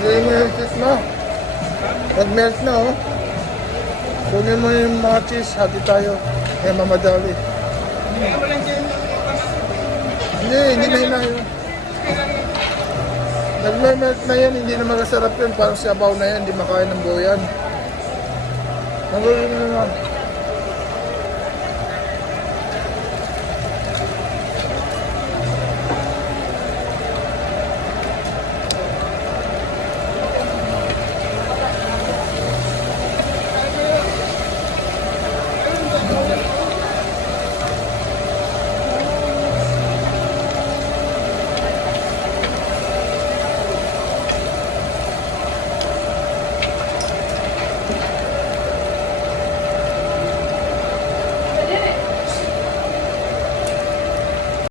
Lagay mo yung cheese mo. Pag-melt na, oh. Kunin mo yung mga cheese, hati tayo. Kaya mamadali. Hindi na hinayo. Nag-melt na yan, hindi na masarap yun. Parang sabaw na yan, hindi makain ng buo yan. Nagawin mo na.